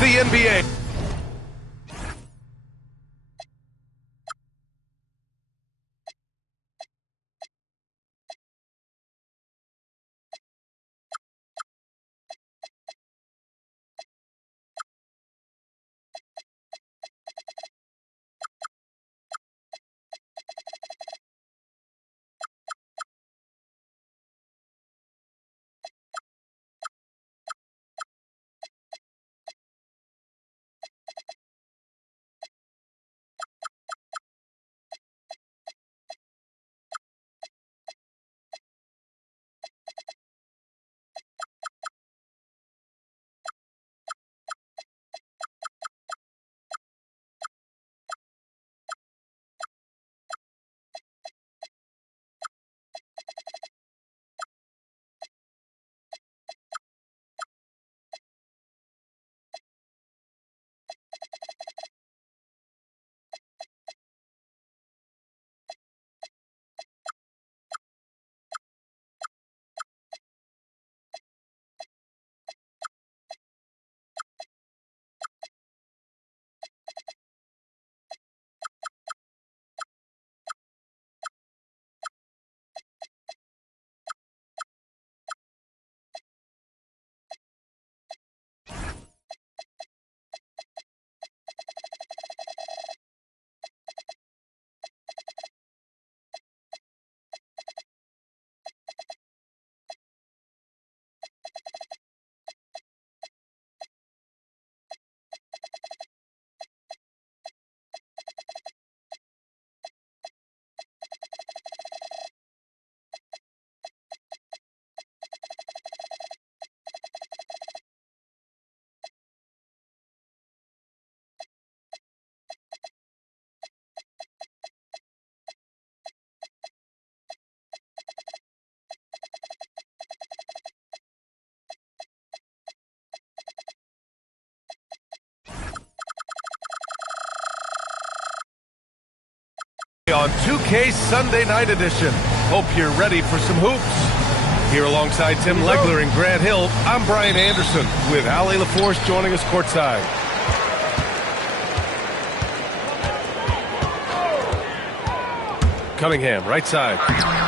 the NBA. On 2K Sunday Night Edition. Hope you're ready for some hoops. Here alongside Tim Legler and Grant Hill, I'm Brian Anderson with Allie LaForce joining us courtside. Cunningham, right side.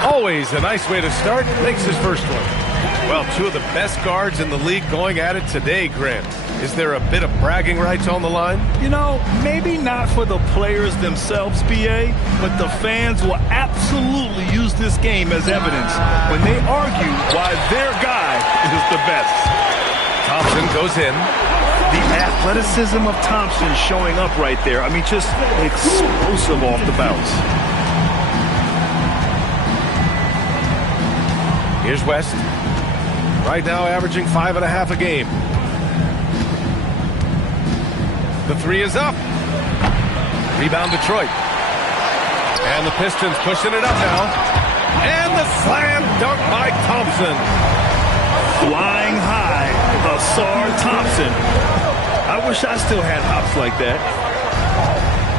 Always a nice way to start. Makes his first one. Well, two of the best guards in the league going at it today, Grant. Is there a bit of bragging rights on the line? You know, maybe not for the players themselves, BA, but the fans will absolutely use this game as evidence when they argue why their guy is the best. Thompson goes in. The athleticism of Thompson showing up right there. I mean, just explosive off the bounce. Here's West. Right now averaging 5.5 a game. The three is up. Rebound Detroit. And the Pistons pushing it up now. And the slam dunk by Thompson. Flying high, Ausar Thompson. I wish I still had hops like that.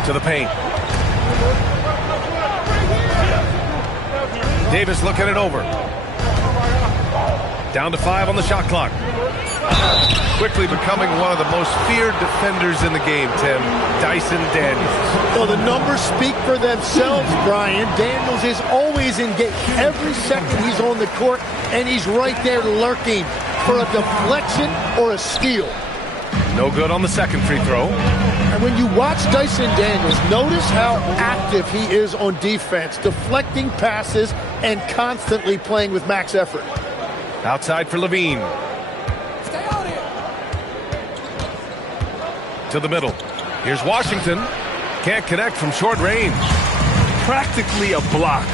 To the paint. Davis looking it over. Down to 5 on the shot clock. Quickly becoming one of the most feared defenders in the game, Tim. Dyson Daniels. Well, the numbers speak for themselves, Brian. Daniels is always engaged. Every second he's on the court, and he's right there lurking for a deflection or a steal. No good on the second free throw. And when you watch Dyson Daniels, notice how active he is on defense, deflecting passes and constantly playing with max effort. Outside for Levine. To the middle. Here's Washington. Can't connect from short range. Practically a block.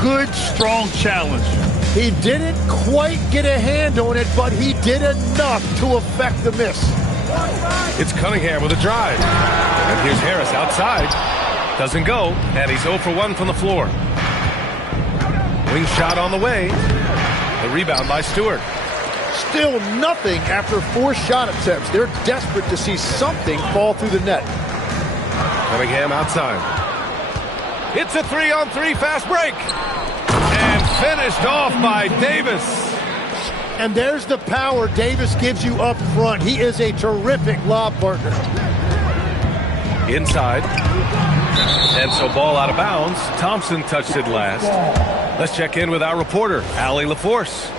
Good, strong challenge. He didn't quite get a hand on it, but he did enough to affect the miss. It's Cunningham with a drive. And here's Harris outside. Doesn't go, and he's 0 for 1 from the floor. Wing shot on the way. The rebound by Stewart. Still nothing after 4 shot attempts. They're desperate to see something fall through the net. Cunningham outside. It's a 3-on-3 fast break. And finished off by Davis. And there's the power Davis gives you up front. He is a terrific lob partner. Inside. And so ball out of bounds. Thompson touched it last. Let's check in with our reporter, Allie LaForce.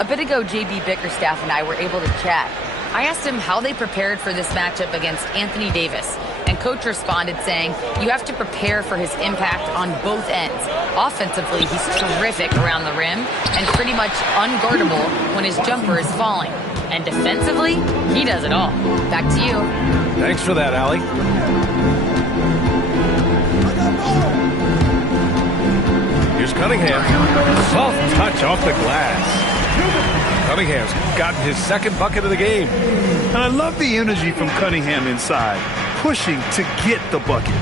A bit ago, J.B. Bickerstaff and I were able to chat. I asked him how they prepared for this matchup against Anthony Davis. And Coach responded saying, you have to prepare for his impact on both ends. Offensively, he's terrific around the rim and pretty much unguardable when his jumper is falling. And defensively, he does it all. Back to you. Thanks for that, Allie. Here's Cunningham. Soft touch off the glass. Cunningham's gotten his second bucket of the game. And I love the energy from Cunningham inside, pushing to get the bucket.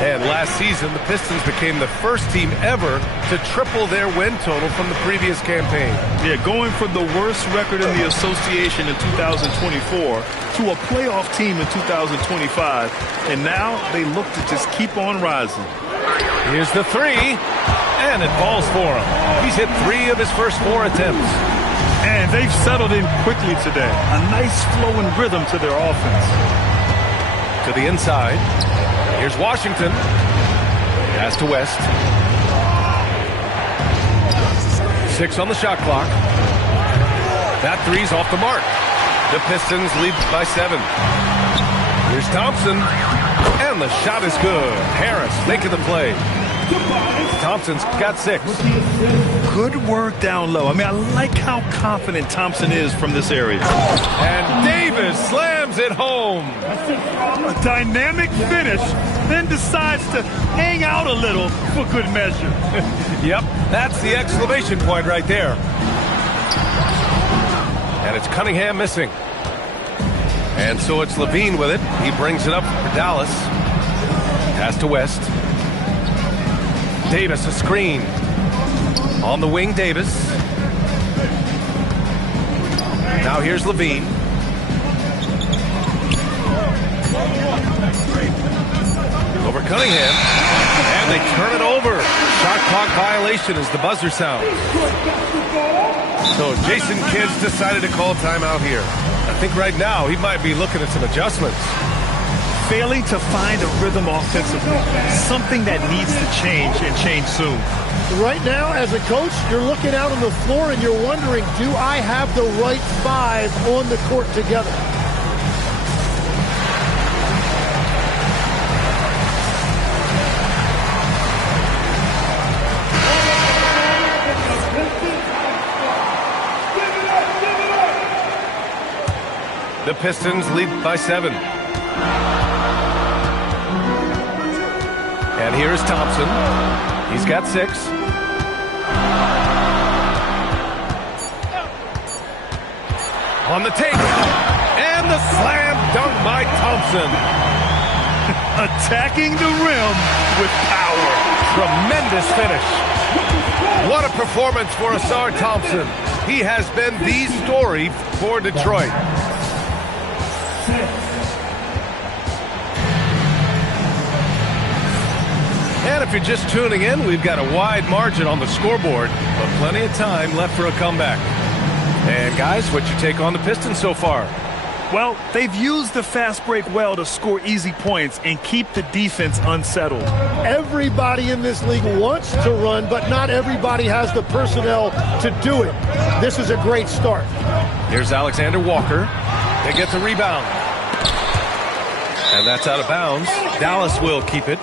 And last season, the Pistons became the first team ever to triple their win total from the previous campaign. Yeah, going from the worst record in the association in 2024 to a playoff team in 2025. And now they look to just keep on rising. Here's the three, and it falls for him. He's hit 3 of his first 4 attempts. And they've settled in quickly today. A nice flow and rhythm to their offense. To the inside. Here's Washington. Pass to West. 6 on the shot clock. That three's off the mark. The Pistons lead by 7. Here's Thompson. And the shot is good. Harris making the play. Thompson's got 6. Good work down low. I mean, I like how confident Thompson is from this area. And Davis slams it home. A dynamic finish, then decides to hang out a little for good measure. Yep, that's the exclamation point right there. And it's Cunningham missing. And so it's Levine with it. He brings it up for Dallas. Pass to West. Davis, a screen. On the wing, Davis. Now here's Levine. Over Cunningham. And they turn it over. Shot clock violation as the buzzer sounds. So Jason Kidd decided to call timeout here. I think right now he might be looking at some adjustments. Failing to find a rhythm offensively. Something that needs to change and change soon. Right now, as a coach, you're looking out on the floor and you're wondering, do I have the right 5 on the court together? The Pistons lead by 7. And here's Thompson. He's got 6. On the take. And the slam dunk by Thompson. Attacking the rim with power. Tremendous finish. What a performance for Ausar Thompson. He has been the story for Detroit. And if you're just tuning in, we've got a wide margin on the scoreboard, but plenty of time left for a comeback. And guys, what's your take on the Pistons so far? Well, they've used the fast break well to score easy points and keep the defense unsettled. Everybody in this league wants to run, but not everybody has the personnel to do it. This is a great start. Here's Alexander Walker. They get the rebound. And that's out of bounds. Dallas will keep it.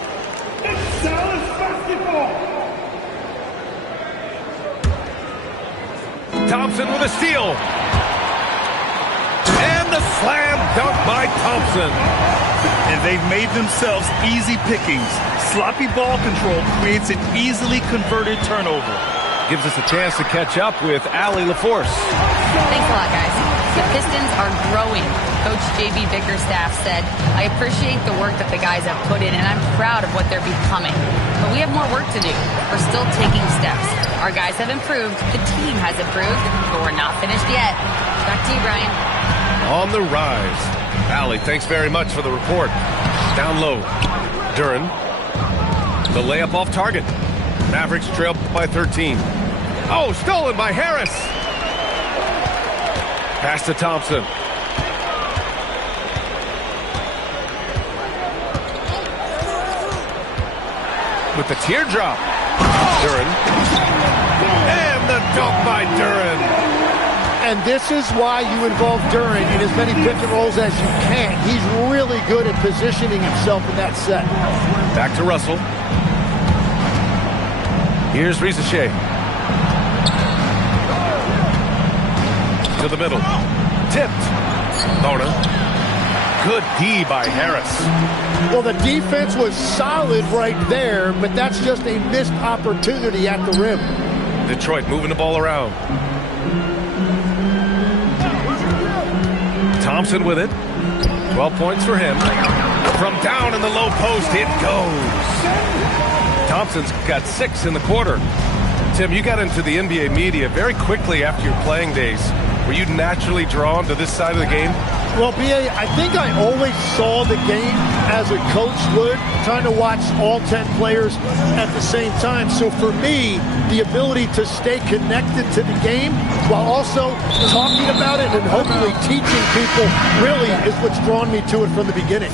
Thompson with a steal. And the slam dunk by Thompson. And they've made themselves easy pickings. Sloppy ball control creates an easily converted turnover. Gives us a chance to catch up with Allie LaForce. Thanks a lot, guys. The Pistons are growing. Coach J.B. Bickerstaff said, I appreciate the work that the guys have put in, and I'm proud of what they're becoming. But we have more work to do. We're still taking steps. Our guys have improved. The team has improved, but we're not finished yet. Back to you, Brian. On the rise. Allie, thanks very much for the report. Down low. Duren. The layup off target. Mavericks trail by 13. Oh, stolen by Harris. Pass to Thompson. With the teardrop. Duren. And the dunk by Duren. And this is why you involve Duren in as many pick and rolls as you can. He's really good at positioning himself in that set. Back to Russell. Here's Risacher. To the middle. Tipped. Bona. Good D by Harris. Well, the defense was solid right there, but that's just a missed opportunity at the rim. Detroit moving the ball around. Thompson with it. 12 points for him. From down in the low post, it goes. Thompson's got 6 in the quarter. Tim, you got into the NBA media very quickly after your playing days. Were you naturally drawn to this side of the game? Well, B.A., I think I always saw the game as a coach would, trying to watch all 10 players at the same time. So for me, the ability to stay connected to the game while also talking about it and hopefully teaching people really is what's drawn me to it from the beginning.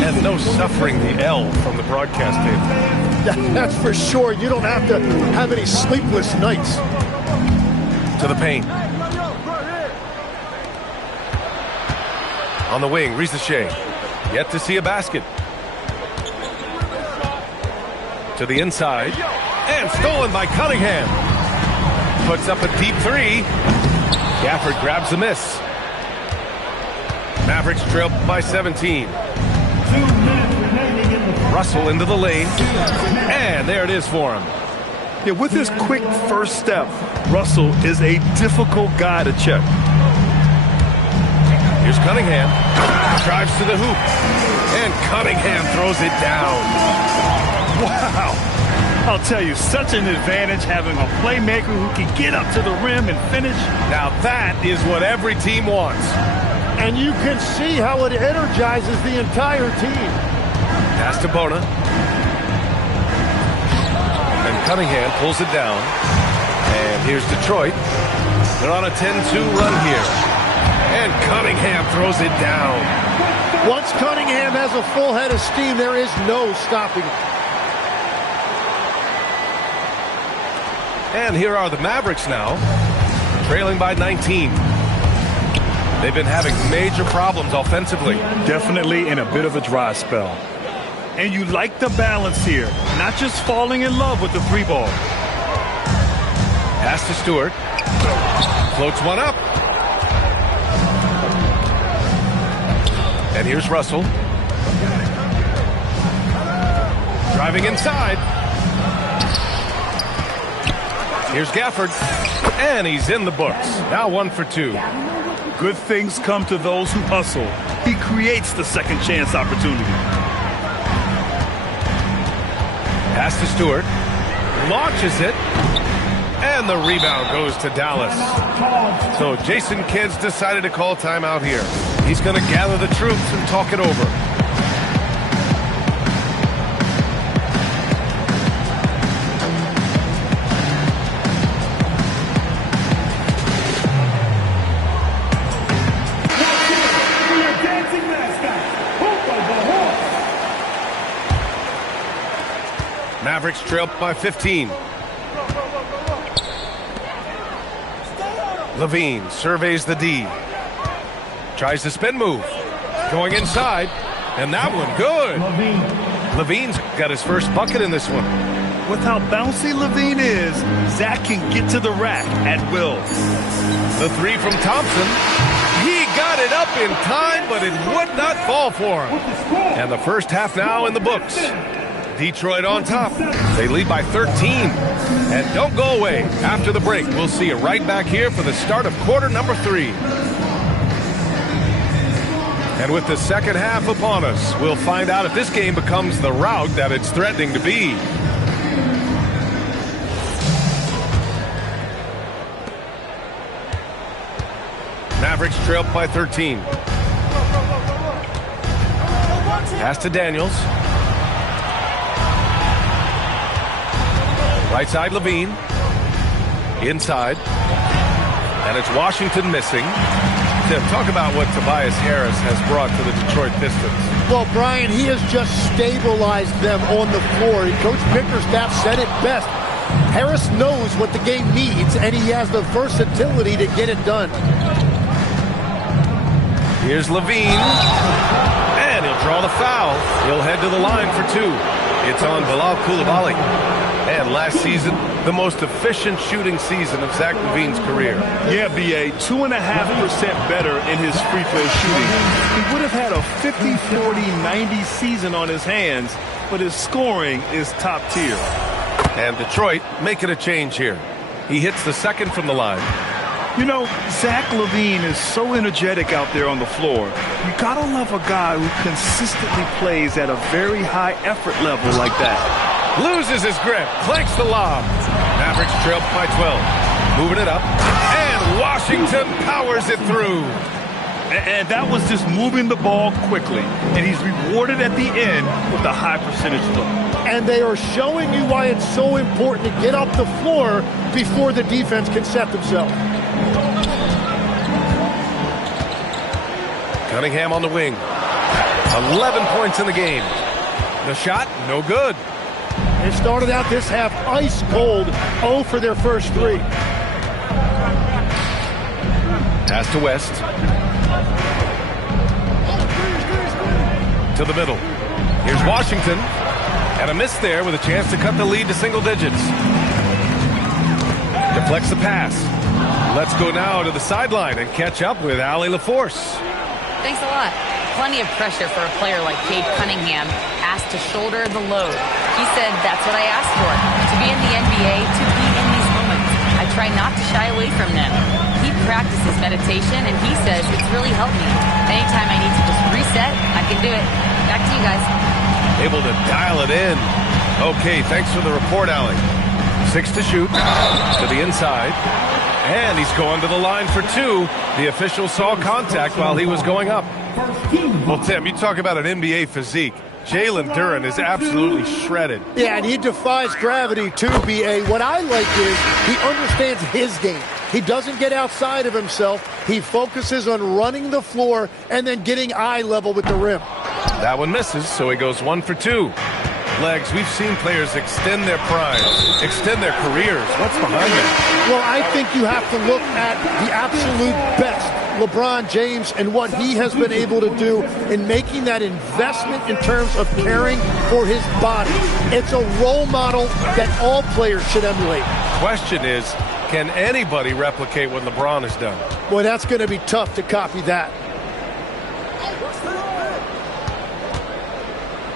And no suffering the L from the broadcast table. That's for sure. You don't have to have any sleepless nights. To the paint. On the wing, Risacher. Yet to see a basket. To the inside. And stolen by Cunningham. Puts up a deep 3. Gafford grabs the miss. Mavericks trail by 17. Russell into the lane. And there it is for him. Yeah, with his quick first step, Russell is a difficult guy to check. Here's Cunningham. Drives to the hoop. And Cunningham throws it down. Wow. I'll tell you, such an advantage having a playmaker who can get up to the rim and finish. Now that is what every team wants. And you can see how it energizes the entire team. Pass to Bona. And Cunningham pulls it down. And here's Detroit. They're on a 10-2 run here. And Cunningham throws it down. Once Cunningham has a full head of steam, there is no stopping it. And here are the Mavericks now, trailing by 19. They've been having major problems offensively. Definitely in a bit of a dry spell. And you like the balance here, not just falling in love with the 3-ball. Pass to Stewart. Floats one up. And here's Russell. Driving inside. Here's Gafford. And he's in the books. Now 1 for 2. Good things come to those who hustle. He creates the second chance opportunity. Pass to Stewart. Launches it. And the rebound goes to Dallas. So Jason Kidd's decided to call timeout here. He's going to gather the troops and talk it over. Mavericks trail by 15. Levine surveys the D. Tries the spin move. Going inside. And that one good. Levine's got his first bucket in this one. With how bouncy Levine is, Zach can get to the rack at will. The 3 from Thompson. He got it up in time, but it would not fall for him. And the first half now in the books. Detroit on top. They lead by 13. And don't go away. After the break, we'll see you right back here for the start of quarter number 3. And with the second half upon us, we'll find out if this game becomes the rout that it's threatening to be. Mavericks trail by 13. Pass to Daniels. Right side, Levine. Inside. And it's Washington missing. Tim, talk about what Tobias Harris has brought to the Detroit Pistons. Well, Brian, he has just stabilized them on the floor. Coach Bickerstaff said it best. Harris knows what the game needs, and he has the versatility to get it done. Here's Levine, and he'll draw the foul. He'll head to the line for two. It's on Bilal Coulibaly. And last season, the most efficient shooting season of Zach LaVine's career. Yeah, B.A., 2.5% better in his free throw shooting. He would have had a 50, 40, 90 season on his hands, but his scoring is top tier. And Detroit making a change here. He hits the second from the line. You know, Zach LaVine is so energetic out there on the floor. You gotta love a guy who consistently plays at a very high effort level like that. Loses his grip, clanks the lob. Mavericks trail by 12. Moving it up, and Washington powers it through. And that was just moving the ball quickly. And he's rewarded at the end with a high percentage look. And they are showing you why it's so important to get up the floor before the defense can set themselves. Cunningham on the wing. 11 points in the game. The shot, no good. They started out this half ice cold, 0 for their first three. Pass to West. To the middle. Here's Washington. And a miss there with a chance to cut the lead to single digits. Deflects the pass. Let's go now to the sideline and catch up with Allie LaForce. Thanks a lot. Plenty of pressure for a player like Cade Cunningham, asked to shoulder the load. He said, that's what I asked for, to be in the NBA, to be in these moments. I try not to shy away from them. He practices meditation, and he says it's really helped me. Anytime I need to just reset, I can do it. Back to you guys. Able to dial it in. Okay, thanks for the report, Allie. 6 to shoot. To the inside. And he's going to the line for two. The official saw contact while he was going up. Well, Tim, you talk about an NBA physique. Jalen Duren is absolutely shredded. Yeah, and he defies gravity too, B.A. What I like is he understands his game. He doesn't get outside of himself. He focuses on running the floor and then getting eye level with the rim. That one misses, so he goes 1 for 2. Legs, we've seen players extend their prime, extend their careers. What's behind that? Well, I think you have to look at the absolute best, LeBron James, and what he has been able to do in making that investment in terms of caring for his body. It's a role model that all players should emulate. Question is, can anybody replicate what LeBron has done? Boy, that's going to be tough to copy that.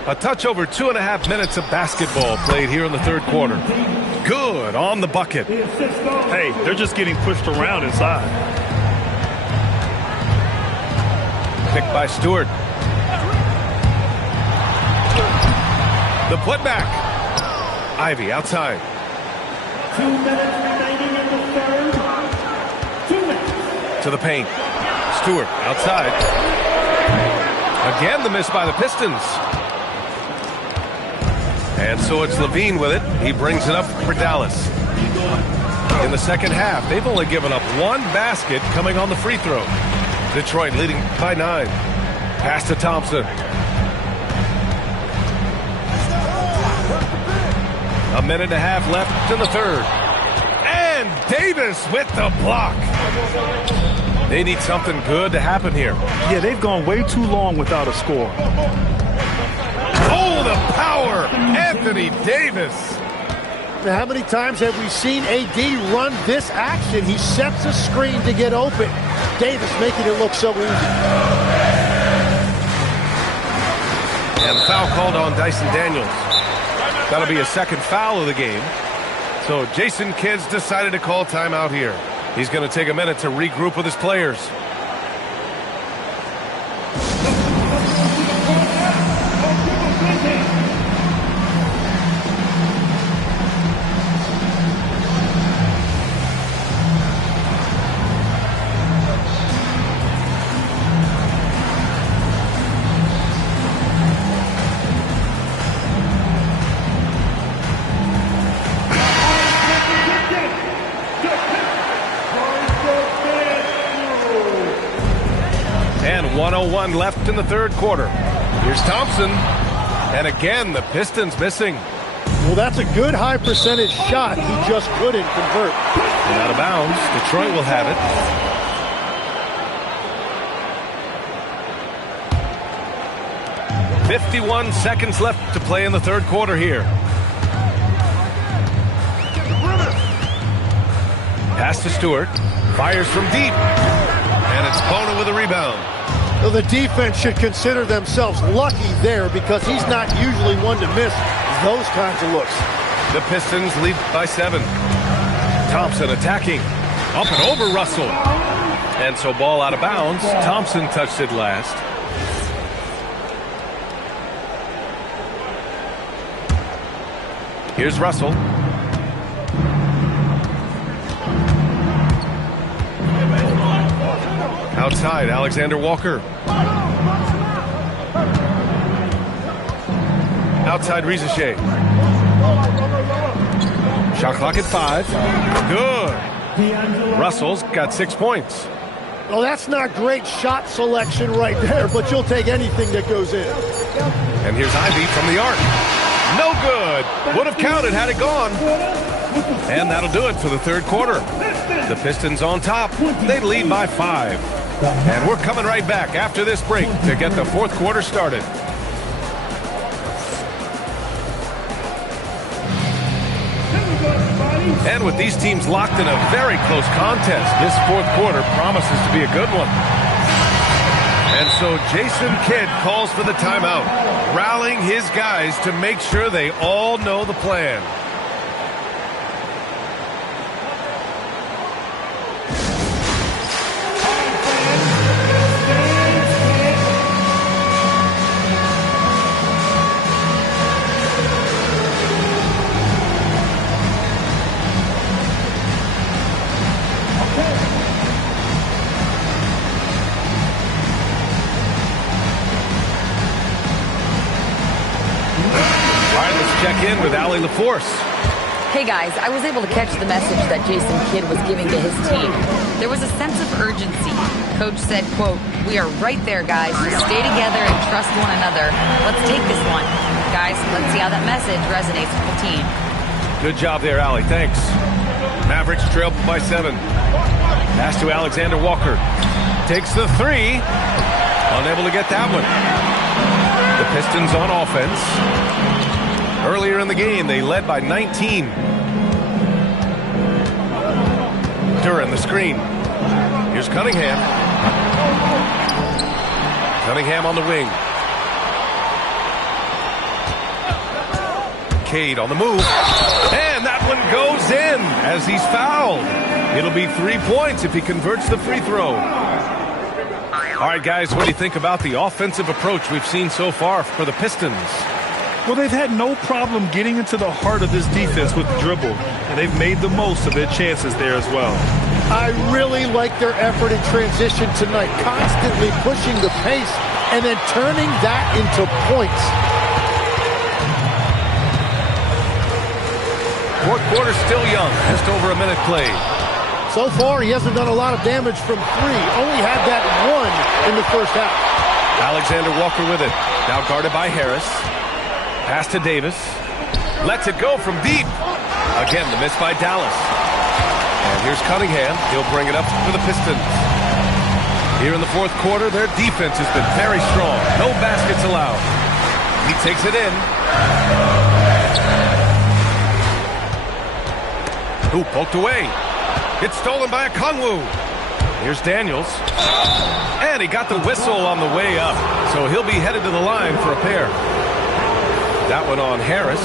A touch over 2.5 minutes of basketball played here in the third quarter. Good on the bucket. Hey, they're just getting pushed around inside. Picked by Stewart. The putback. Ivy outside. 2 minutes remaining in the third. 2 minutes. To the paint. Stewart outside. Again, the miss by the Pistons. And so it's Levine with it. He brings it up for Dallas. In the second half, they've only given up one basket coming on the free throw. Detroit leading by 9. Pass to Thompson. A minute and a half left in the third. And Davis with the block. They need something good to happen here. Yeah, they've gone way too long without a score. Oh, the power! Anthony Davis. Now, how many times have we seen AD run this action? He sets a screen to get open. Davis making it look so easy. And the foul called on Dyson Daniels. That'll be a second foul of the game. So Jason Kidd's decided to call timeout here. He's going to take a minute to regroup with his players. 1:01 left in the third quarter. Here's Thompson. And again, the Pistons missing. Well, that's a good high percentage shot. He just couldn't convert. And out of bounds. Detroit will have it. .51 seconds left to play in the third quarter here. Pass to Stewart. Fires from deep. And it's Bona with a rebound. Well, the defense should consider themselves lucky there because he's not usually one to miss those kinds of looks. The Pistons lead by 7. Thompson attacking. Up and over Russell. And so ball out of bounds. Thompson touched it last. Here's Russell. Outside, Alexander Walker. Outside, Rizachet. Shot clock at 5. Good. Russell's got 6 points. Well, that's not great shot selection right there, but you'll take anything that goes in. And here's Ivey from the arc. No good. Would have counted had it gone. And that'll do it for the third quarter. The Pistons on top. They lead by 5. And we're coming right back after this break to get the fourth quarter started. And with these teams locked in a very close contest, this fourth quarter promises to be a good one. And so Jason Kidd calls for the timeout, rallying his guys to make sure they all know the plan. Check in with Allie LaForce. Hey guys, I was able to catch the message that Jason Kidd was giving to his team. There was a sense of urgency. Coach said, quote, "We are right there, guys. Just stay together and trust one another. Let's take this one." Guys, let's see how that message resonates with the team. Good job there, Allie. Thanks. Mavericks trail by 7. Pass to Alexander Walker. Takes the 3. Unable to get that one. The Pistons on offense. Earlier in the game, they led by 19. Duran the screen. Here's Cunningham. Cunningham on the wing. Cade on the move. And that one goes in as he's fouled. It'll be 3 points if he converts the free throw. All right, guys, what do you think about the offensive approach we've seen so far for the Pistons? Well, they've had no problem getting into the heart of this defense with the dribble, and they've made the most of their chances there as well. I really like their effort in transition tonight, constantly pushing the pace and then turning that into points. Fourth quarter still young, just over a minute played. So far, he hasn't done a lot of damage from 3. Only had that 1 in the first half. Alexander Walker with it. Now guarded by Harris. Pass to Davis. Lets it go from deep. Again, the miss by Dallas. And here's Cunningham. He'll bring it up for the Pistons. Here in the fourth quarter, their defense has been very strong. No baskets allowed. He takes it in. Ooh, poked away. It's stolen by Okongwu. Here's Daniels. And he got the whistle on the way up. So he'll be headed to the line for a pair. That one on Harris.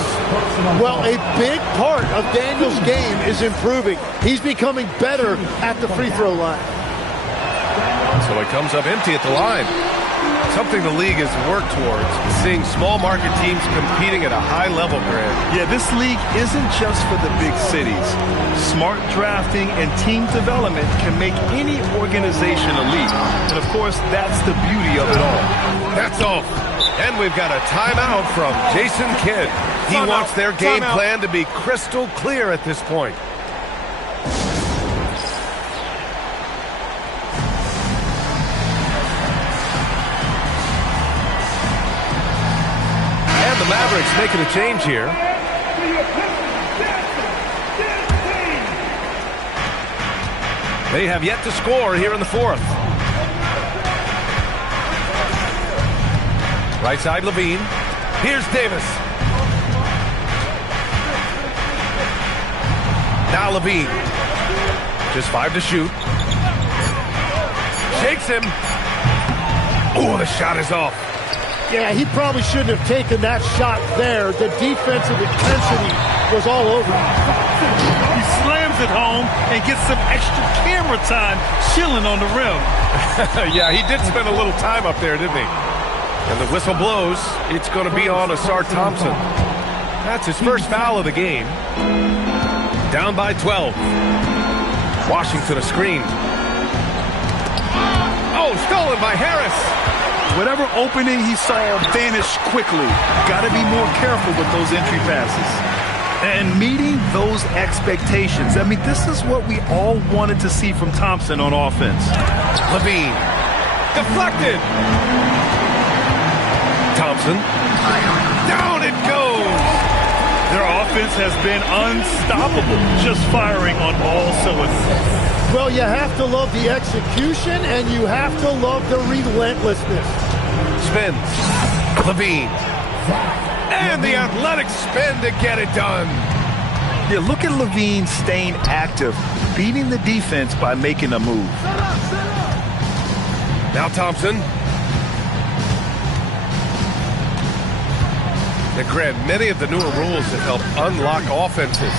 Well, a big part of Daniels' game is improving. He's becoming better at the free throw line. So it comes up empty at the line. Something the league has worked towards, seeing small market teams competing at a high level, Grant. Yeah, this league isn't just for the big cities. Smart drafting and team development can make any organization elite. And of course, that's the beauty of it all. That's all. And we've got a timeout from Jason Kidd. He wants their game plan to be crystal clear at this point. the Mavericks making a change here. They have yet to score here in the fourth. Right side, Levine. Here's Davis. Now Levine. Just 5 to shoot. Shakes him. Oh, the shot is off. Yeah, he probably shouldn't have taken that shot there. The defensive intensity was all over him. He slams it home and gets some extra camera time chilling on the rim. Yeah, he did spend a little time up there, didn't he? And the whistle blows. It's going to be on Ausar Thompson. That's his first foul of the game. Down by 12. Washington a screen. Oh, stolen by Harris. Whatever opening he saw vanished quickly. Got to be more careful with those entry passes. And meeting those expectations. I mean, this is what we all wanted to see from Thompson on offense. Levine. Deflected. Thompson. Down it goes. Their offense has been unstoppable, just firing on all cylinders. Well, you have to love the execution, and you have to love the relentlessness. Spins. Levine. And the athletic spin to get it done. Yeah, look at Levine staying active, beating the defense by making a move. Now Thompson. And Grant, many of the newer rules have helped unlock offenses.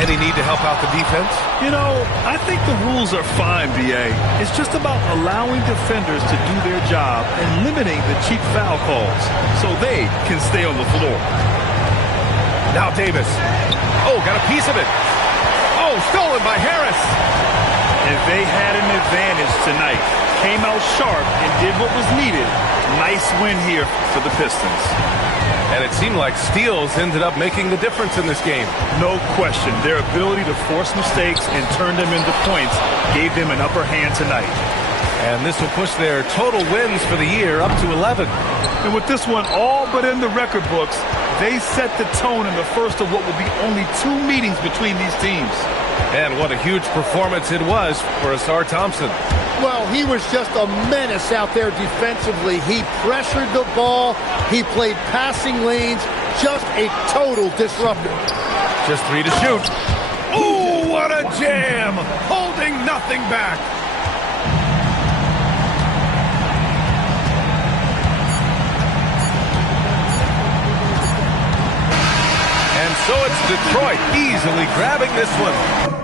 Any need to help out the defense? You know, I think the rules are fine, B.A. It's just about allowing defenders to do their job and limiting the cheap foul calls so they can stay on the floor. Now Davis. Oh, got a piece of it. Oh, stolen by Harris. If they had an advantage tonight, came out sharp and did what was needed, nice win here for the Pistons. And it seemed like steals ended up making the difference in this game. No question. Their ability to force mistakes and turn them into points gave them an upper hand tonight. And this will push their total wins for the year up to 11. And with this one all but in the record books, they set the tone in the first of what will be only 2 meetings between these teams. And what a huge performance it was for Ausar Thompson. Well, he was just a menace out there defensively. He pressured the ball. He played passing lanes. Just a total disruptor. Just 3 to shoot. Oh, what a jam! Holding nothing back. And so it's Detroit easily grabbing this one.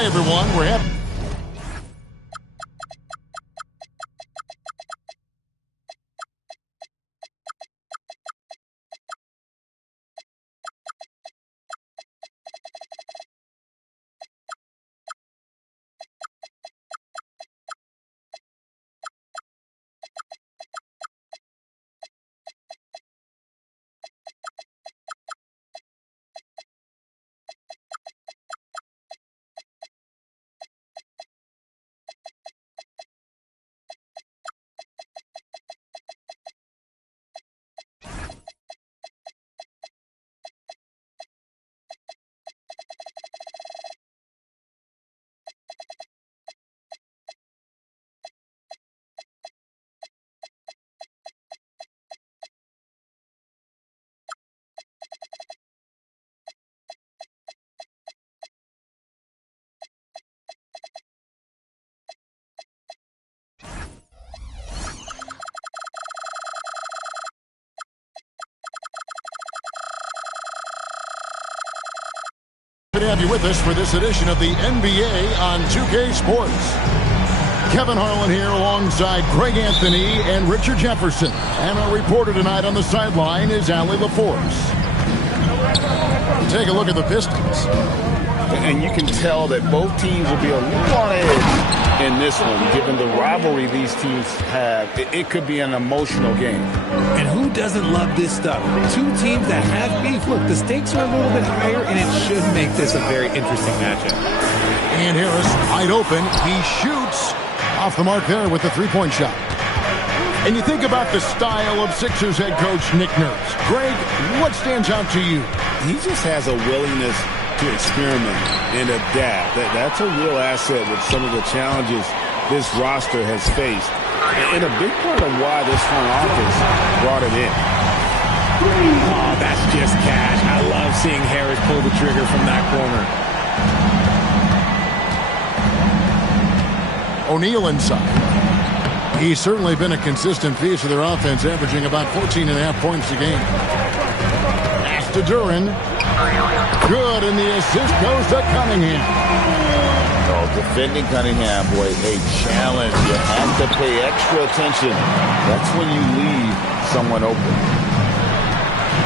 Hi, everyone. We're happy. To have you with us for this edition of the NBA on 2K Sports. Kevin Harlan here alongside Greg Anthony and Richard Jefferson. And our reporter tonight on the sideline is Allie LaForce. Take a look at the Pistons. And you can tell that both teams will be a little on edge in this one, given the rivalry these teams have. It could be an emotional game. And who doesn't love this stuff? Two teams that have beef. Look, the stakes are a little bit higher, and it should make this a very interesting matchup. And Harris wide open. He shoots off the mark there with the three-point shot. And you think about the style of Sixers head coach Nick Nurse. Greg, what stands out to you? He just has a willingness to experiment and adapt. That's a real asset with some of the challenges this roster has faced. And a big part of why this front office brought him in. Oh, that's just cash. I love seeing Harris pull the trigger from that corner. O'Neal inside. He's certainly been a consistent piece of their offense, averaging about 14.5 points a game. Pass to Duren. Good, and the assist goes to Cunningham. Oh, defending Cunningham, boy, a challenge. You have to pay extra attention. That's when you leave someone open.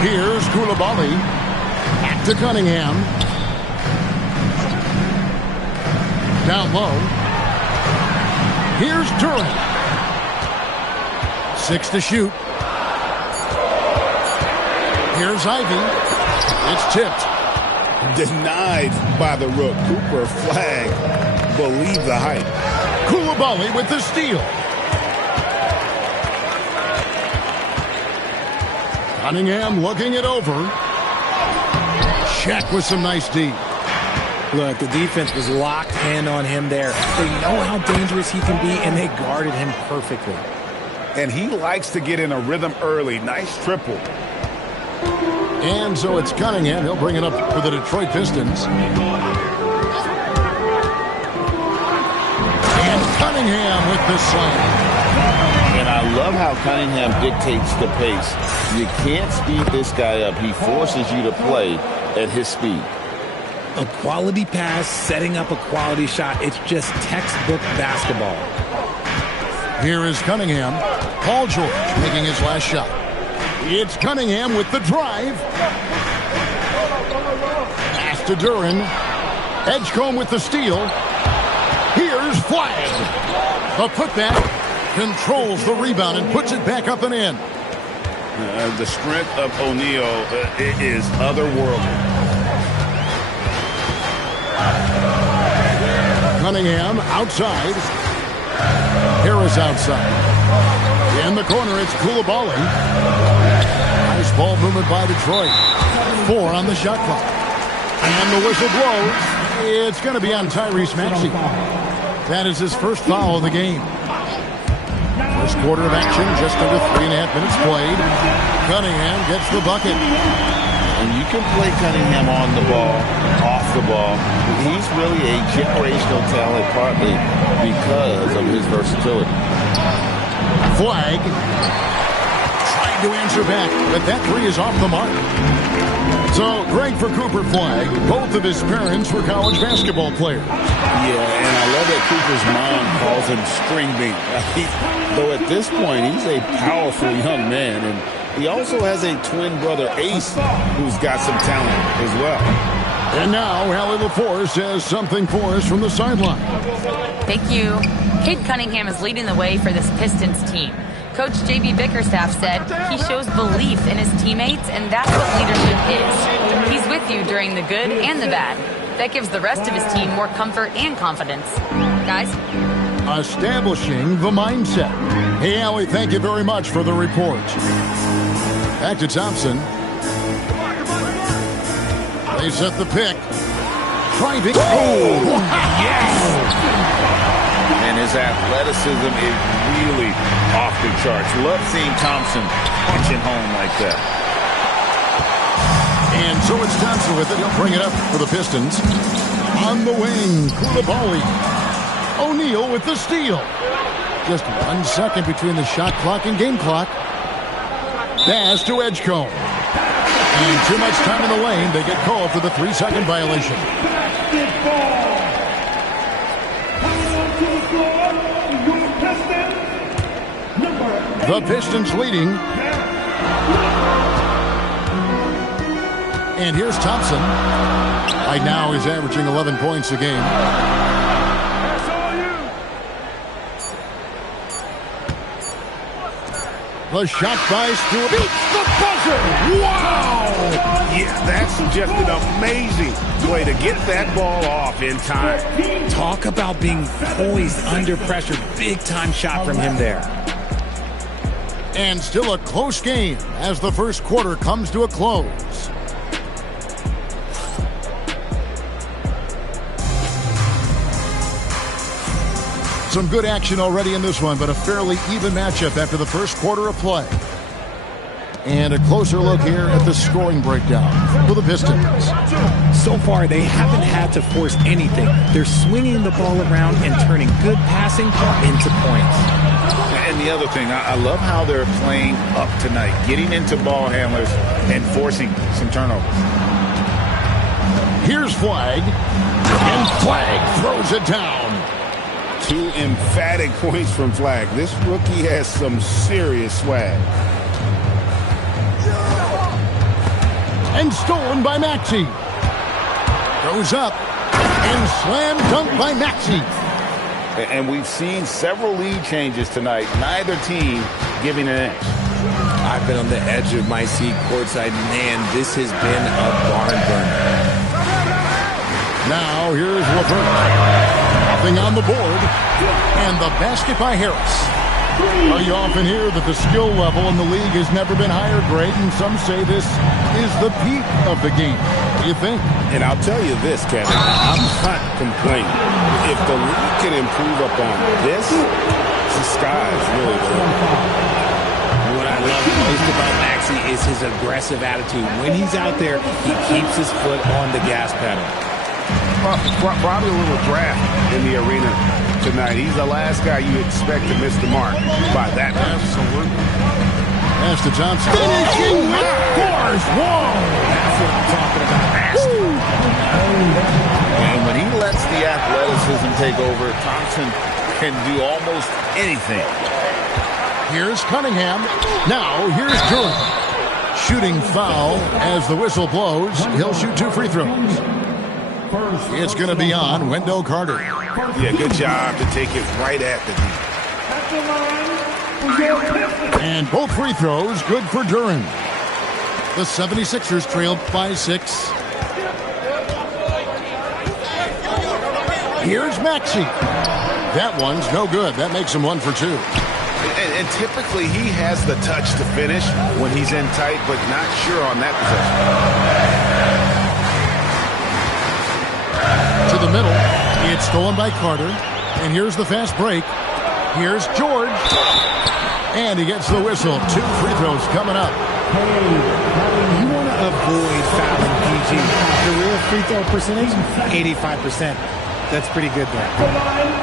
Here's Coulibaly. Back to Cunningham. Down low. Here's Duren. 6 to shoot. Here's Ivy. It's tipped. Denied by the rook. Cooper flag. Believe the hype. Coulibaly with the steal. Cunningham looking it over. Shaq with some nice D. Look, the defense was locked in on him there. They know how dangerous he can be, and they guarded him perfectly. And he likes to get in a rhythm early. Nice triple. And so it's Cunningham. He'll bring it up for the Detroit Pistons. And Cunningham with the slam. And I love how Cunningham dictates the pace. You can't speed this guy up. He forces you to play at his speed. A quality pass, setting up a quality shot. It's just textbook basketball. Here is Cunningham. Paul George making his last shot. It's Cunningham with the drive. Pass to Duren. Edgecombe with the steal. Here's Flag. The putback controls the rebound and puts it back up and in. The strength of O'Neal is otherworldly. Cunningham outside. Harris outside. In the corner, it's Coulibaly. Nice ball movement by Detroit. 4 on the shot clock. And the whistle blows. It's going to be on Tyrese Maxey. That is his first foul of the game. First quarter of action, just under 3.5 minutes played. Cunningham gets the bucket. And you can play Cunningham on the ball, off the ball. He's really a generational talent, partly because of his versatility. Flag trying to answer back, but that three is off the mark. So, great for Cooper Flagg. Both of his parents were college basketball players. Yeah, and I love that Cooper's mom calls him String Bean. Though at this point, he's a powerful young man. And he also has a twin brother, Ace, who's got some talent as well. And now, Allie LaForce has something for us from the sideline. Thank you. Cade Cunningham is leading the way for this Pistons team. Coach J.B. Bickerstaff said he shows belief in his teammates, and that's what leadership is. He's with you during the good and the bad. That gives the rest of his team more comfort and confidence. Guys? Establishing the mindset. Hey, Allie, thank you very much for the report. Back to Thompson. They set the pick. Driving. Oh, yes! And his athleticism is really off the charts. Love seeing Thompson punching home like that. And so it's Thompson with it. He'll bring it up for the Pistons. On the wing, Koulibaly. O'Neal with the steal. Just 1 second between the shot clock and game clock. Pass to Edgecombe. And too much time in the lane. They get called for the 3-second violation. The Pistons leading. And here's Thompson. Right now he's averaging 11 points a game. The shot by Stewart. Beats the buzzer. Wow! Yeah, that's just an amazing way to get that ball off in time. Talk about being poised under pressure. Big time shot from him there. And still a close game as the first quarter comes to a close. Some good action already in this one, but a fairly even matchup after the first quarter of play. And a closer look here at the scoring breakdown for the Pistons. So far, they haven't had to force anything. They're swinging the ball around and turning good passing into points. And the other thing, I love how they're playing up tonight, getting into ball handlers and forcing some turnovers. Here's Flagg, and Flagg throws it down. 2 emphatic points from Flagg. This rookie has some serious swag. And stolen by Maxey. Goes up, and slam dunk by Maxey. And we've seen several lead changes tonight. Neither team giving an inch. I've been on the edge of my seat courtside. Man, this has been a barn burner. Now here's LeVert. Nothing on the board. And the basket by Harris. Well, you often hear that the skill level in the league has never been higher, Greg, and some say this is the peak of the game. What do you think? And I'll tell you this, Kevin, I'm not complaining. If the league can improve upon this, the sky's really the limit. What I love most about Maxey is his aggressive attitude. When he's out there, he keeps his foot on the gas pedal. Probably a little draft in the arena tonight. He's the last guy you expect to miss the mark by that much. Absolutely. Pass to Johnson. Finishing with force. Whoa! That's what I'm talking about. And when he lets the athleticism take over, Thompson can do almost anything. Here's Cunningham. Now here's Jordan. Shooting foul as the whistle blows. He'll shoot 2 free throws. It's going to be on Wendell Carter. Yeah, good job to take it right at the knee. And both free throws good for Duren. The 76ers trailed by 6. Here's Maxey. That one's no good. That makes him 1 for 2. And typically he has the touch to finish when he's in tight, but not sure on that possession. To the middle. It's stolen by Carter. And here's the fast break. Here's George. And he gets the whistle. 2 free throws coming up. You want to avoid fouling PG. Career free throw percentage, 85%. That's pretty good there.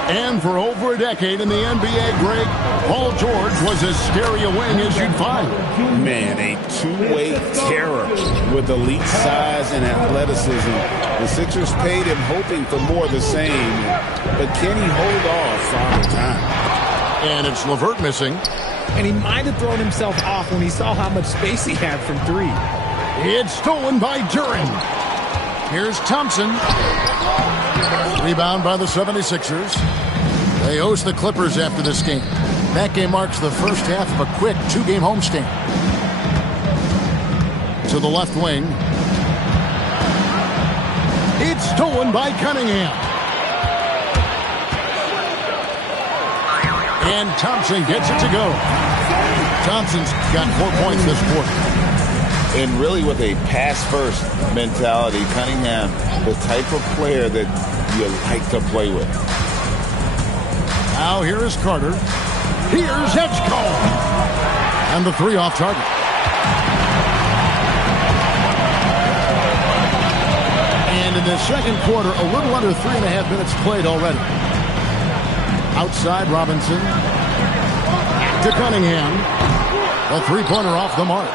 And for over a decade in the NBA, Greg, Paul George was as scary a wing as you'd find. Man, a two-way terror with elite size and athleticism. The Sixers paid him hoping for more of the same, but can he hold off Father Time? And it's LeVert missing. And he might have thrown himself off when he saw how much space he had from three. It's stolen by Duren. Here's Thompson. Rebound by the 76ers. They host the Clippers after this game. That game marks the first half of a quick two-game homestand. To the left wing. It's stolen by Cunningham. And Thompson gets it to go. Thompson's got 4 points this quarter. And really with a pass-first mentality, Cunningham, the type of player that you like to play with. Now here is Carter. Here's Edgecombe. And the three off target. And in the second quarter, a little under 3.5 minutes played already. Outside Robinson. To Cunningham. A three-pointer off the mark.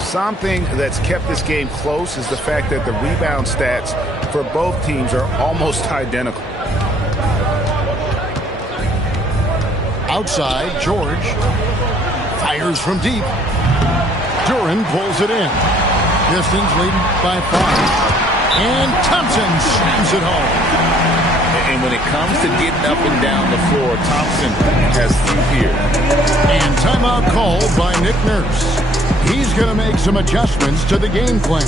Something that's kept this game close is the fact that the rebound stats for both teams are almost identical. Outside, George fires from deep. Duren pulls it in. Pistons leading by 5. And Thompson slams it home. And when it comes to getting up and down the floor, Thompson has few fear. And timeout called by Nick Nurse. He's going to make some adjustments to the game plan.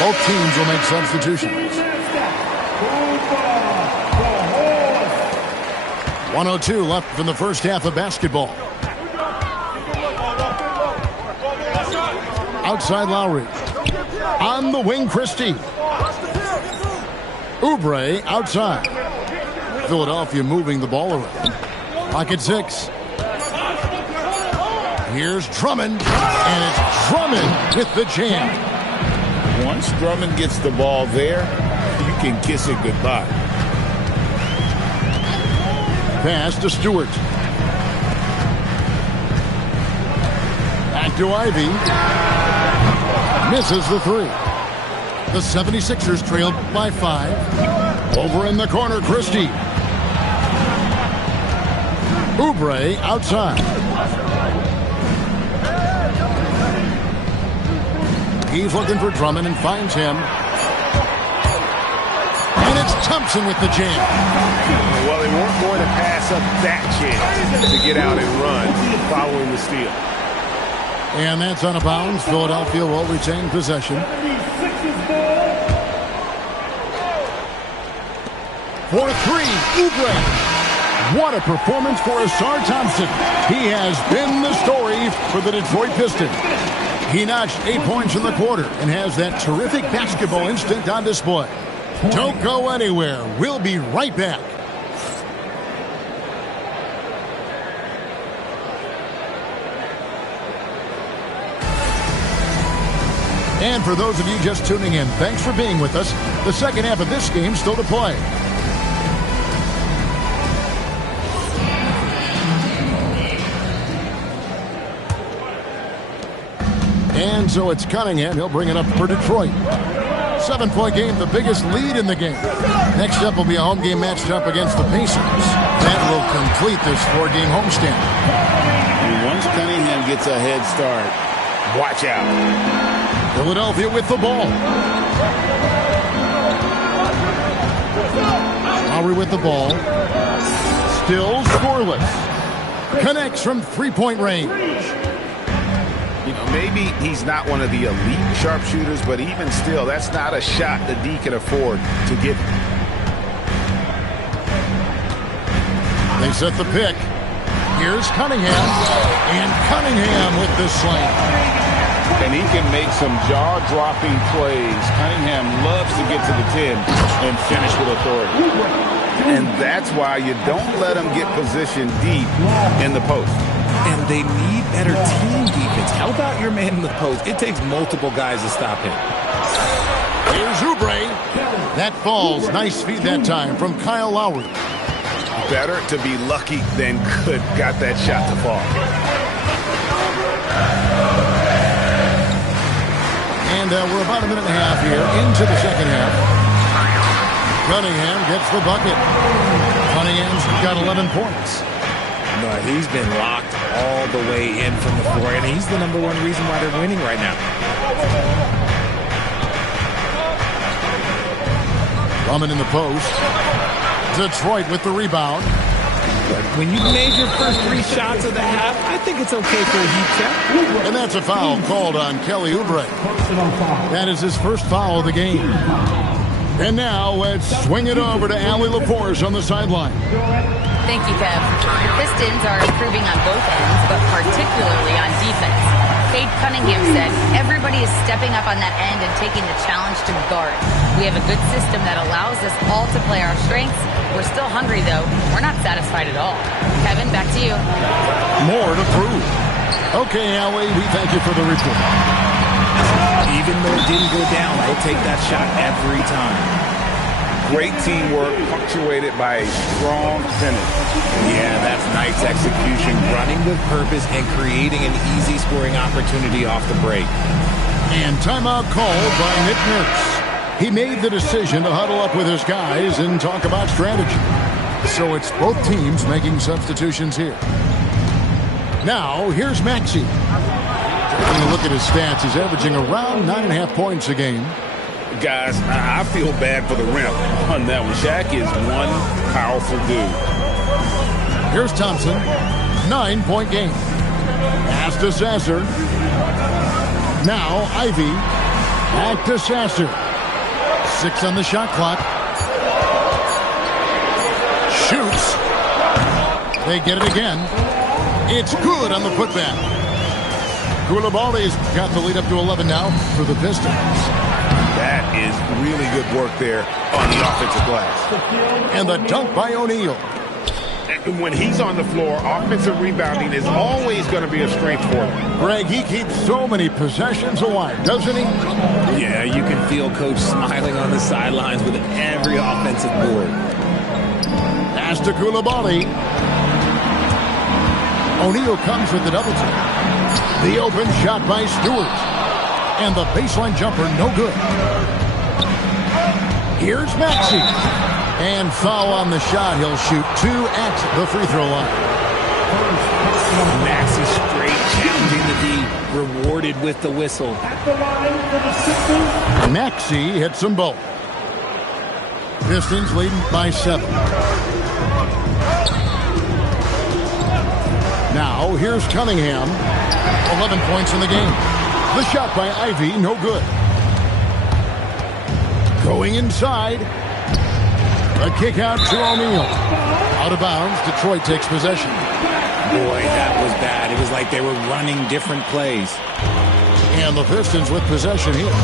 Both teams will make substitutions. 1:02 left from the first half of basketball. Outside Lowry. On the wing, Christie. Oubre outside. Philadelphia moving the ball around. Pocket 6. Here's Drummond. And it's Drummond with the jam. Once Drummond gets the ball there, you can kiss it goodbye. Pass to Stewart. Back to Ivy. Misses the three. The 76ers trailed by 5. Over in the corner, Christie. Oubre outside. He's looking for Drummond and finds him. And it's Thompson with the jam. Well, they weren't going to pass up that chance to get out and run following the steal. And that's out of bounds. Philadelphia will retain possession. For 3, Oubre. What a performance for Ausar Thompson. He has been the story for the Detroit Pistons. He notched 8 points in the quarter and has that terrific basketball instinct on display. Don't go anywhere. We'll be right back. And for those of you just tuning in, thanks for being with us. The second half of this game still to play. And so it's Cunningham. He'll bring it up for Detroit. 7-point game, the biggest lead in the game. Next up will be a home game matched up against the Pacers. That will complete this 4-game homestand. And once Cunningham gets a head start, watch out. Philadelphia with the ball. Lowry with the ball. Still scoreless. Connects from 3-point range. You know, maybe he's not one of the elite sharpshooters, but even still, that's not a shot that D can afford to give. They set the pick. Here's Cunningham. And Cunningham with the slam. and he can make some jaw-dropping plays. Cunningham loves to get to the 10 and finish with authority. And that's why you don't let him get positioned deep in the post. And they need better team defense. Help out your man in the post. It takes multiple guys to stop him. Here's Oubre. That falls. Nice feed that time from Kyle Lowry. Better to be lucky than good. Got that shot to fall. And we're about a minute and a half here into the second half. Cunningham gets the bucket. Cunningham's got 11 points. No, he's been locked all the way in from the floor, and he's the #1 reason why they're winning right now. Drummond in the post. Detroit with the rebound. When you made your first 3 shots of the half, I think it's okay for a heat check. And that's a foul called on Kelly Oubre. That is his first foul of the game. And now let's swing it over to Allie LaForce on the sideline. Thank you, Kev. The Pistons are improving on both ends, but particularly on defense. Cade Cunningham said, everybody is stepping up on that end and taking the challenge to guard. We have a good system that allows us all to play our strengths. We're still hungry, though. We're not satisfied at all. Kevin, back to you. More to prove. Okay, Allie, we thank you for the report. Even though it didn't go down, they'll take that shot every time. Great teamwork punctuated by a strong finish. Yeah, that's nice execution, running with purpose and creating an easy scoring opportunity off the break. And timeout called by Nick Nurse. He made the decision to huddle up with his guys and talk about strategy. So it's both teams making substitutions here. Now, here's Maxey. Taking a look at his stats, he's averaging around 9.5 points a game. Guys, I feel bad for the rim on that one. Shaq is one powerful dude. Here's Thompson. 9-point game. Pass to Sasser. Now Ivy. Back to Sasser. 6 on the shot clock. Shoots. They get it again. It's good on the putback. Koulibaly's got the lead up to 11 now for the Pistons. That is really good work there on the offensive glass. And the dunk by O'Neal. When he's on the floor, offensive rebounding is always going to be a strength for him. Greg, he keeps so many possessions alive, doesn't he? Yeah, you can feel Coach smiling on the sidelines with every offensive board. Pass to Koulibaly. O'Neal comes with the double team. The open shot by Stewart. And the baseline jumper, no good. Here's Maxey. And foul on the shot. He'll shoot 2 at the free throw line. Maxey straight challenging to be rewarded with the whistle. Maxey hits them both. Pistons leading by 7. Now here's Cunningham. 11 points in the game. The shot by Ivy, no good. Going inside. A kick out to O'Neal. Out of bounds, Detroit takes possession. Boy, that was bad. It was like they were running different plays. And the Pistons with possession here.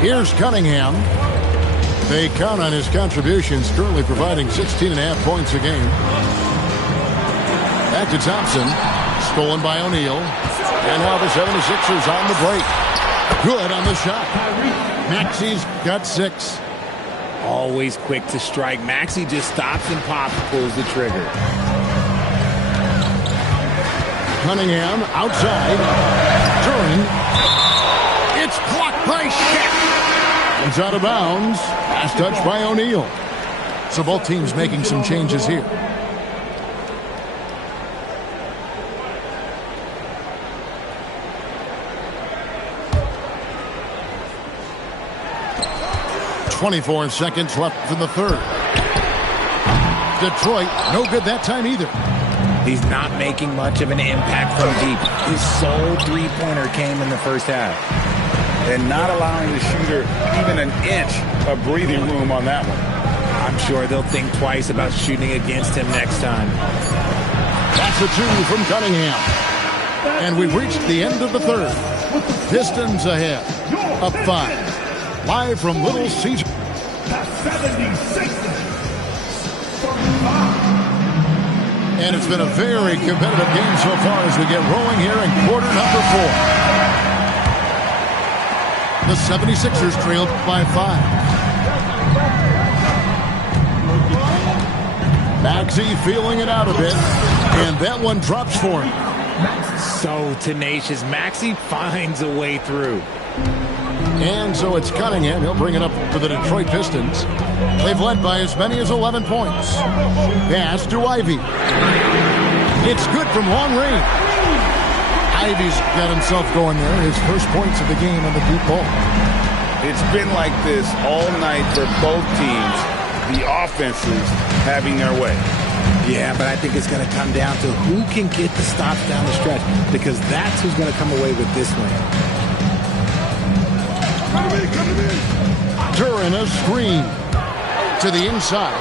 Here's Cunningham. They count on his contributions, currently providing 16.5 points a game. Back to Thompson. Stolen by O'Neal. And now the 76ers on the break. Good on the shot. Maxey's got 6. Always quick to strike. Maxey just stops and pops, pulls the trigger. Cunningham outside. Duren. It's blocked by Shaq. It's out of bounds. Last touch by O'Neal. So both teams making some changes here. .24 seconds left in the third. Detroit, no good that time either. He's not making much of an impact from deep. His sole three-pointer came in the first half. And not allowing the shooter even an inch of breathing room on that one. I'm sure they'll think twice about shooting against him next time. That's a 2 from Cunningham. And we've reached the end of the third. Pistons ahead, up 5. Live from Little Caesar. And it's been a very competitive game so far as we get rolling here in quarter number 4. The 76ers trailed by 5. Maxey feeling it out a bit, and that one drops for him. So tenacious. Maxey finds a way through. And so it's Cunningham. He'll bring it up for the Detroit Pistons. They've led by as many as 11 points. Pass to Ivy. It's good from long range. Ivy's got himself going there. His first points of the game on the deep ball. It's been like this all night for both teams. The offenses having their way. Yeah, but I think it's going to come down to who can get the stops down the stretch, because that's who's going to come away with this win. Duran a screen to the inside.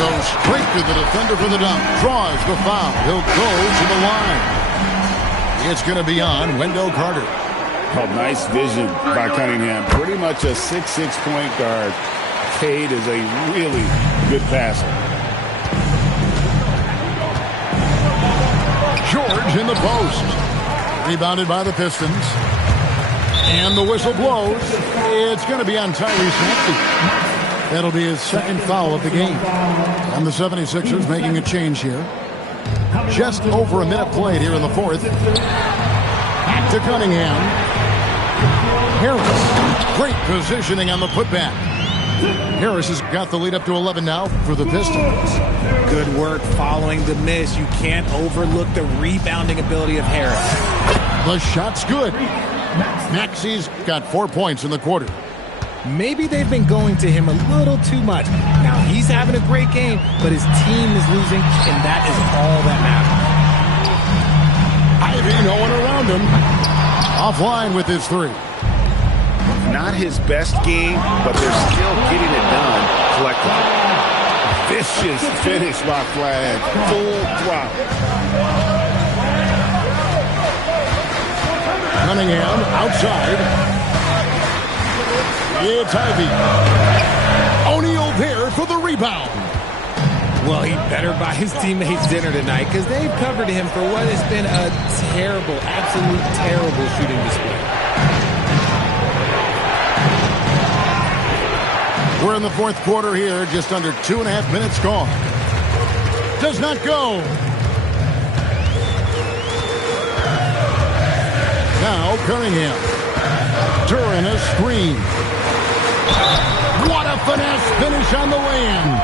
Goes straight to the defender for the dunk. Draws the foul. He'll go to the line. It's going to be on Wendell Carter. Oh, nice vision by Cunningham. Pretty much a 6'6" point guard. Cade is a really good passer. George in the post. Rebounded by the Pistons. And the whistle blows. It's going to be on Tyrese Maxey. That'll be his second foul of the game. And the 76ers making a change here. Just over a minute played here in the fourth. Back to Cunningham. Harris. Great positioning on the putback. Harris has got the lead up to 11 now for the Pistons. Good work following the miss. You can't overlook the rebounding ability of Harris. The shot's good. Maxey's got 4 points in the quarter. Maybe they've been going to him a little too much. Now, he's having a great game, but his team is losing, and that is all that matters. Ivy, no one around him. Offline with his 3. Not his best game, but they're still getting it done collectively. Vicious finish by Flag. Full drop. Cunningham outside. It's Ivy. O'Neal there for the rebound. Well, he better buy his teammates dinner tonight, because they've covered him for what has been a terrible, absolute terrible shooting display. We're in the fourth quarter here, just under 2.5 minutes gone. Does not go. Now Cunningham. Duran a screen. What a finesse finish on the way-in.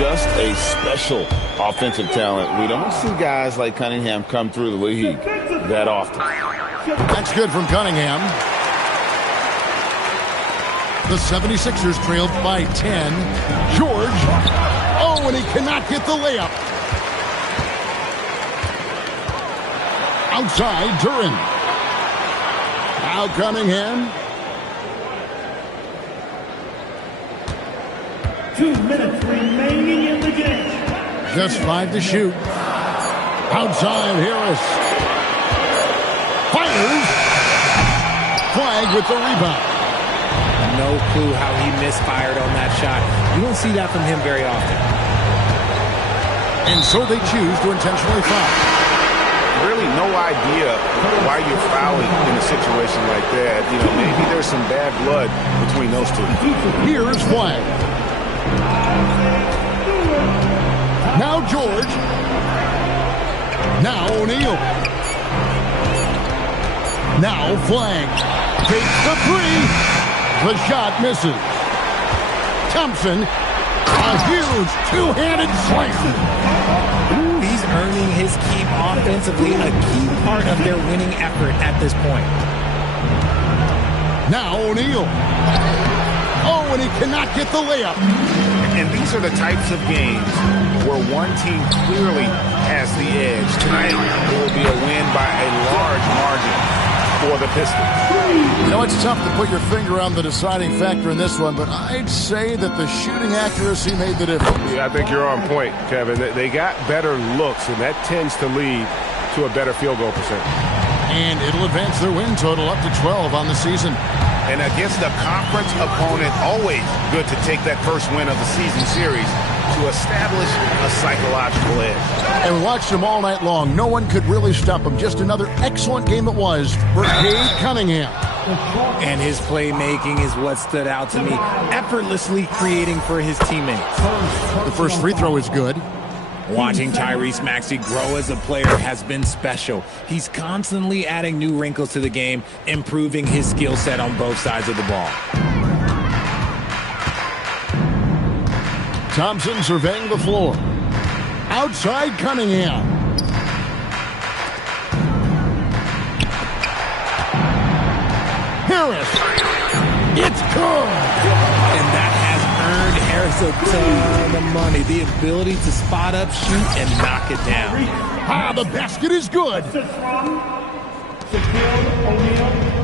Just a special offensive talent. We don't see guys like Cunningham come through the league that often. That's good from Cunningham. The 76ers trailed by 10. George. Oh, and he cannot get the layup. Outside, Duran. Now Cunningham. 2 minutes remaining in the game. Just 5 to shoot. Outside, Harris. Fires. Flag with the rebound. No clue how he misfired on that shot. You don't see that from him very often. And so they choose to intentionally foul. Really no idea why you're fouling in a situation like that. You know, maybe there's some bad blood between those two. Here's Flag. Now George. Now O'Neal. Now Flag. Takes the 3. The shot misses. Thompson, a huge two-handed slam. Ooh, he's earning his keep offensively, a key part of their winning effort at this point. Now O'Neal. Oh, and he cannot get the layup. And these are the types of games where one team clearly has the edge. Tonight, it will be a win by a large margin. for the Pistons. You know, it's tough to put your finger on the deciding factor in this one, but I'd say that the shooting accuracy made the difference. Yeah, I think you're on point, Kevin. They got better looks, and that tends to lead to a better field goal percentage. And it'll advance their win total up to 12 on the season. And against a conference opponent, always good to take that first win of the season series to establish a psychological edge. And we watched him all night long. No one could really stop him. Just another excellent game it was for Cade Cunningham. And his playmaking is what stood out to me, effortlessly creating for his teammates. The first free throw is good. Watching Tyrese Maxey grow as a player has been special. He's constantly adding new wrinkles to the game, improving his skill set on both sides of the ball. Thompson surveying the floor. Outside Cunningham. Harris. It's good. And that has earned Harris a ton of money. The ability to spot up, shoot, and knock it down. Ah, the basket is good. Assist from Shaquille O'Neal.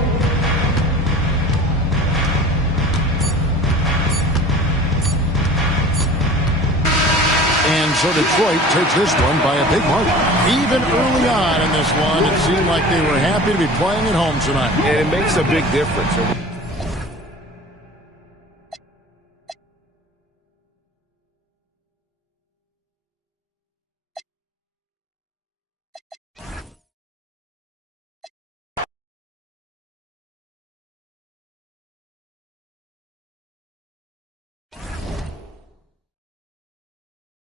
And so Detroit takes this one by a big margin. Even early on in this one, it seemed like they were happy to be playing at home tonight. And it makes a big difference.